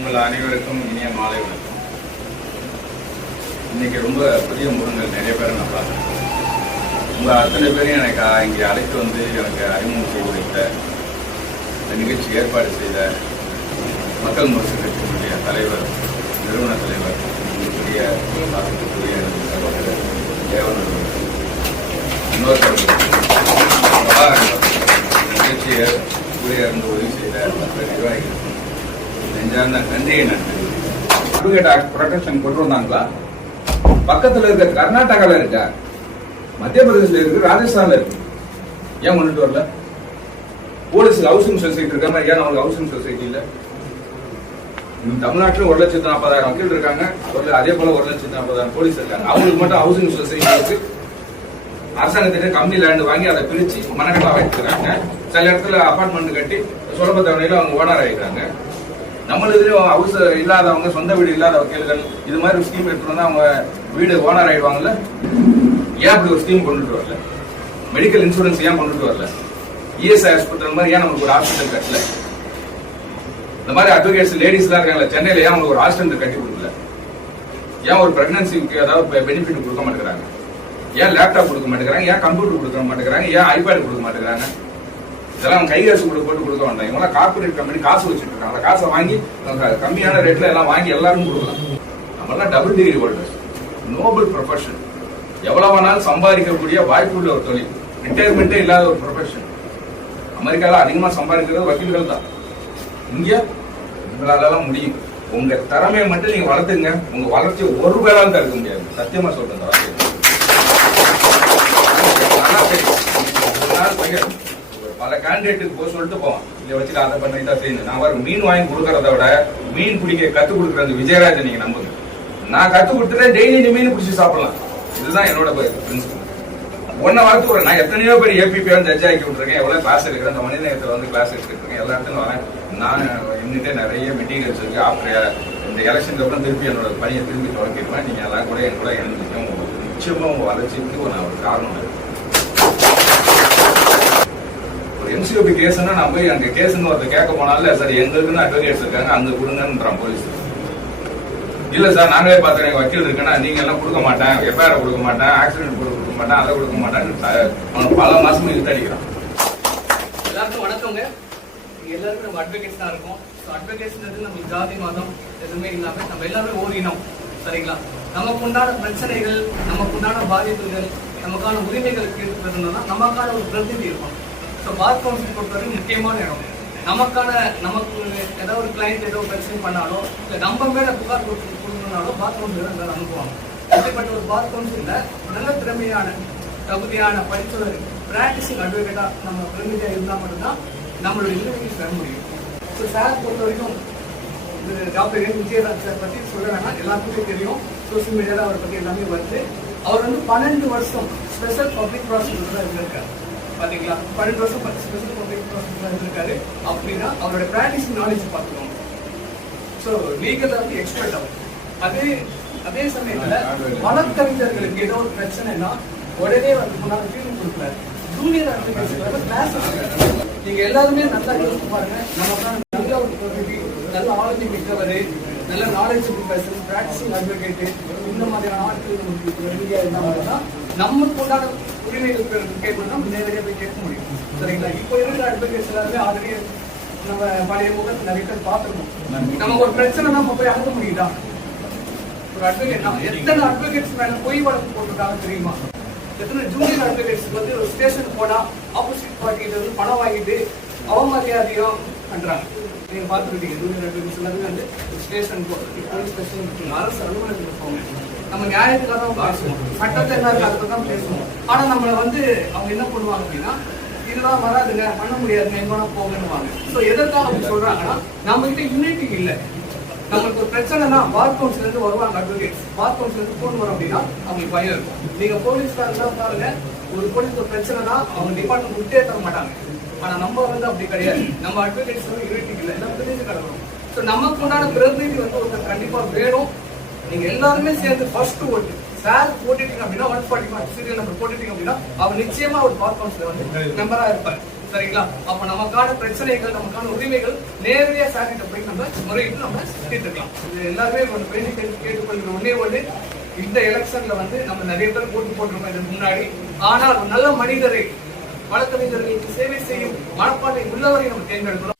உங்கள் அனைவருக்கும் இனிய மாலை வணக்கம். இன்னைக்கு ரொம்ப புதிய முகங்கள் நிறைய பேரை நான் பார்த்தேன். உங்கள் அத்தனை பேரையும் எனக்கு இங்கே அழைத்து வந்து எனக்கு அறிமுகம் செய்து வைத்த இந்த நிகழ்ச்சி ஏற்பாடு செய்த மக்கள் முரசு கட்சியினுடைய தலைவர், நிறுவன தலைவர், புதிய பாசத்துக்குரிய சகோதரர் தேவன் இன்னொரு நிகழ்ச்சியை கூடிய இருந்து உதவி செய்த மற்ற நிர்வாகிகள் நெஞ்சார்ந்த நன்றியை நன்றி. அட்வொகேட் ஆக்ட் ப்ரொடெக்ஷன் கொண்டு வந்தாங்களா? பக்கத்தில் இருக்க கர்நாடகாவில் இருக்கா, மத்திய பிரதேசல இருக்கு, ராஜஸ்தான்ல இருக்கு, ஏன் கொண்டுட்டு வரல? போலீஸுக்கு ஹவுசிங் சொசைட்டி இருக்க மாதிரி ஏன் அவங்களுக்கு ஹவுசிங் சொசைட்டி இல்லை? தமிழ்நாட்டில் 1,40,000 வக்கீல் இருக்காங்க, அதே போல 1,40,000 போலீஸ் இருக்காங்க. அவங்களுக்கு மட்டும் ஹவுசிங் சொசைட்டி இருக்கு. அரசாங்கத்திட்ட கம்மி லேண்ட் வாங்கி அதை பிரிச்சு மனக்கட்டா வைக்கிறாங்க. சில இடத்துல அபார்ட்மெண்ட் கட்டி சுலபத்தவணையில அவங்க ஓனர் ஆகிக்கிறாங்க. நம்மளுதுலயும் ஹவுஸ் இல்லாதவங்க, சொந்த வீடு இல்லாத வக்கீல்கள் இது மாதிரி ஒரு ஸ்கீம் எடுத்துட்டு வந்தா அவங்க வீடு ஓனர் ஆயிடுவாங்கல்ல. ஏன் அப்படி ஒரு ஸ்கீம் கொண்டுட்டு வரல? மெடிக்கல் இன்சூரன்ஸ் ஏன் கொண்டுட்டு வரல? இஎஸ்ஐ ஹாஸ்பிட்டல் மாதிரி ஏன் நமக்கு ஒரு ஹாஸ்பிட்டல் கட்டல? இந்த மாதிரி அட்வொகேட்ஸ் லேடிஸ் எல்லாம் இருக்காங்களா சென்னையில, ஏன் அவங்களுக்கு ஒரு ஹாஸ்பிட்டல் கட்டி கொடுக்கல? ஏன் ஒரு பிரெக்னன்சிக்கு ஏதாவது பெனிஃபிட் கொடுக்க மாட்டேங்கிறாங்க? ஏன் லேப்டாப் கொடுக்க மாட்டேங்கிறாங்க? ஏன் கம்ப்யூட்டர் கொடுக்க மாட்டேங்கிறாங்க? ஏன் ஐபேட் கொடுக்க மாட்டேங்கிறாங்க? இதெல்லாம் கைகாசு போட்டு கொடுக்க வேண்டாம். இவங்களாம் கார்பரேட் கம்பெனி காசு வச்சுட்டு இருக்காங்க. அந்த காசை வாங்கி கம்மியான ரேட்ல எல்லாம் வாங்கி எல்லாரும் கொடுக்கலாம். நம்மளாம் double degree holders, Nobel profession, எவ்வளவு வேணாலும் சம்பாதிக்கக்கூடிய வாய்ப்புள்ள ஒரு தொழில், ரிட்டையர்மெண்டே இல்லாத ஒரு ப்ரொஃபஷன். அமெரிக்கால அதிகமா சம்பாதிக்கிறது வக்கீல்கள் தான். இங்க உங்களால முடியும். உங்க திறமையை மட்டும் நீங்க வளர்த்துங்க. உங்க வளர்ச்சி ஒரு பேராலும் தடுக்க முடியாது. சத்தியமா சொல்றேன். பல கேண்டிடேட்டுக்கு போய் சொல்லிட்டு போவான், இதை வச்சுட்டு அதை பண்ணிட்டா செய்யணும். நான் வர மீன் வாங்கி கொடுக்கறத விட மீன் பிடிக்க கத்து கொடுக்கறது விஜயராஜன் நீங்க நம்புங்க. நான் கத்து கொடுத்துட்டேன், டெய்லி நீ மீன் பிடிச்சி சாப்பிடலாம். இதுதான் என்னோட பிரின்சிபல். ஒன்ன வளர்த்து வரேன். நான் எத்தனையோ பேர் ஏபிபி ஜட்ஜ் ஆக்கி விட்டுருக்கேன், எவ்வளவு கிளாஸ் எடுக்கிறேன், இந்த மனித நேரத்தில் வந்து கிளாஸ் எடுத்துருக்கேன், எல்லா இடத்துலையும் வரேன். நான் என்கிட்ட நிறைய மெட்டீரியல்ஸ் இருக்கு. ஆஃப்டர் இந்த எலெக்ஷனுக்கு அப்புறம் திருப்பி என்னோட பணியை திரும்பி தொடங்கிடுவேன். நீங்க எல்லாம் கூட என் கூட இணைஞ்சிக்கோங்க. உங்களுக்கு நிச்சயமா உங்க வளர்ச்சிக்கு நான் ஒரு காரணம் இருக்கு. எம்சிஓபி கேஸ்னா நான் போய் அங்க கேஸ்ன்னு ஒருத்தர் கேட்க போனால, சார் எங்களுக்குன்னு அட்வொகேட்ஸ் இருக்காங்க, அங்க கொடுங்கன்றான் போலீஸ். இல்ல சார் நாங்களே பார்த்தேன், எங்க வக்கீல் இருக்குன்னா நீங்க எல்லாம் கொடுக்க மாட்டேன், எஃப்ஐஆர் கொடுக்க மாட்டேன், ஆக்சிடென்ட் கொடுக்க மாட்டேன், அதை கொடுக்க மாட்டேன்னு அவன் பல மாசமும் இழுத்து அடிக்கிறான். எல்லாருக்கும் வணக்கங்க. எல்லாருக்கும் நம்ம அட்வொகேட்ஸ் தான் இருக்கும். அட்வொகேட்ஸ்ன்றது நம்ம ஜாதி மதம் எதுவுமே இல்லாம நம்ம எல்லாமே ஓரினம், சரிங்களா? நமக்கு உண்டான பிரச்சனைகள், நமக்கு உண்டான பாதிப்புகள், நமக்கான உரிமைகள் இருக்கிறதுனா நமக்கான ஒரு பிரதிநிதி இருக்கும். ஸோ பார் கவுன்சில் பொறுத்தவரைக்கும் முக்கியமான இடம். நமக்கு ஏதாவது ஒரு கிளைண்ட் ஏதோ பிரச்சனை பண்ணாலோ இல்லை நம்ம மேல புகார் கொடுக்கணும்னாலோ பார் கவுன்சில் தான் அனுப்புவாங்க. அப்படிப்பட்ட ஒரு பார் கவுன்சில்ல நல்ல திறமையான, தகுதியான, படித்த பிராக்டிசிங் அட்வொகேட்டா நம்ம பிரதிநிதியா இருந்தால் மட்டும்தான் நம்மளுடைய உரிமையை பெற முடியும். ஸோ சார் பொறுத்த வரைக்கும் டாக்டர் விஜயராஜ் சார் பற்றி சொல்ல வேணாம், எல்லாத்துக்குமே தெரியும். சோசியல் மீடியாவில் அவரை பற்றி எல்லாமே வருது. அவர் வந்து 12 வருஷம் ஸ்பெஷல் பப்ளிக் ப்ராசிக்யூட்டர் தான் இருந்திருக்காரு. பாத்தீங்களா, 12 வருஷம் ஸ்பெஷல் பப்ளிக் ப்ராசிக்யூட்டர் இருந்திருக்காரு. அப்படின்னா அவரோட பிராக்டிஸ் நாலேஜ் பார்த்துக்கோங்க. ஸோ லீகல் வந்து எக்ஸ்பர்ட் அவர். அதே சமயத்துல வழக்கறிஞர்களுக்கு ஏதோ ஒரு பிரச்சனைனா உடனே வந்து முன்னாடி தீர்வு கொடுக்குறாரு. ஜூனியர் அட்வொகேட்ஸ் கிளாஸ் நீங்க எல்லாருமே நல்லா யோசிச்சு பாருங்க. நம்ம நல்ல ஒரு ப்ரொஃபி, நல்ல ஆளுமை மிக்கவர், நல்ல நாலேஜபிள் பர்சன், பிராக்டிசிங் அட்வொகேட், இந்த மாதிரியான ஆட்கள் நமக்கு ரெடியா இருந்தாங்கன்னா நமக்கு உண்டான உரிமைகள் கேட்கணும்னா நேரடியாக போய் கேட்க முடியும், சரிங்களா? இப்போ இருக்கிற அட்வொகேட்ஸ் எல்லாருமே ஆல்ரெடி நம்ம பழைய முகத்தை நிறைய பேர் பார்த்துருக்கோம். நமக்கு ஒரு பிரச்சனை நம்ம போய் அணுக முடியுதா? ஒரு அட்வொகேட் நம்ம எத்தனை அட்வொகேட்ஸ் மேல பொய் வழக்கு போட்டிருக்காங்க தெரியுமா? எத்தனை ஜூனியர் அட்வொகேட்ஸ் வந்து ஒரு ஸ்டேஷன் போனா ஆப்போசிட் பார்ட்டிகிட்ட வந்து பணம் வாங்கிட்டு அவமரியாதையும் பண்றாங்க. நீங்க பார்த்துக்கிட்டீங்க, ஜூனியர் அட்வொகேட்ஸ் எல்லாருமே வந்து ஸ்டேஷன் போலீஸ் ஸ்டேஷன் அரசு அலுவலகத்துக்கு போங்க. நம்ம நியாயத்துக்காக தான் பேசுவோம், சட்டத்தை எல்லாருக்கும் தான் பேசுவோம். ஆனா நம்மள வந்து அவங்க என்ன பண்ணுவாங்க அப்படின்னா, இதெல்லாம் வராதுங்க, பண்ண முடியாதுங்க, எங்கன்னா போகணுவாங்க. ஸோ எதற்காக அவங்க சொல்றாங்கன்னா, நம்ம கிட்ட யூனிட்டி இல்லை. நம்மளுக்கு ஒரு பிரச்சனைனா பார் கவுன்சில இருந்து வருவாங்க அட்வொகேட்ஸ். பார் கவுன்சில இருந்து போன் வரும் அப்படின்னா அவங்களுக்கு பயம் இருக்கும். நீங்க போலீஸ்காரங்க பாருங்க, ஒரு போலீஸ் ஒரு பிரச்சனைனா அவங்க டிபார்ட்மெண்ட் விட்டே தர மாட்டாங்க. ஆனா நம்ம வந்து அப்படி கிடையாது. நம்ம அட்வொகேட்ஸ் வந்து யூனிட்டி இல்லை, எல்லாம் பிரதிநிதி கிடக்கணும். ஸோ நமக்கு உண்டான பிரதிநிதி வந்து ஒருத்தர் கண்டிப்பா வேணும். நீங்க எல்லாருமே சேர்ந்து ஃபர்ஸ்ட் ஓட்டு சார் போட்டுட்டீங்க அப்படின்னா 145 சீரியல் நம்பர் போட்டுட்டீங்க அப்படின்னா அவர் நிச்சயமா ஒரு பார் கவுன்சிலர் வந்து மெம்பரா இருப்பார். சரிங்களா? அப்ப நமக்கான பிரச்சனைகள், நமக்கான உரிமைகள் நேரடியா சார்கிட்ட போய் நம்ம முறையிட்டு நம்ம தீர்த்துக்கலாம். இது எல்லாருமே வேண்டி கேட்டுக்கொள்கிற ஒண்ணு, இந்த எலெக்ஷன்ல நம்ம நிறைய பேர் போட்டு போட்டிருக்கோம் இதுக்கு முன்னாடி. ஆனால் நல்ல மனிதரை, வழக்கறிஞர்களுக்கு சேவை செய்யும் மனப்பான்மை உள்ளவரை நம்ம தேர்ந்தெடுக்கிறோம்.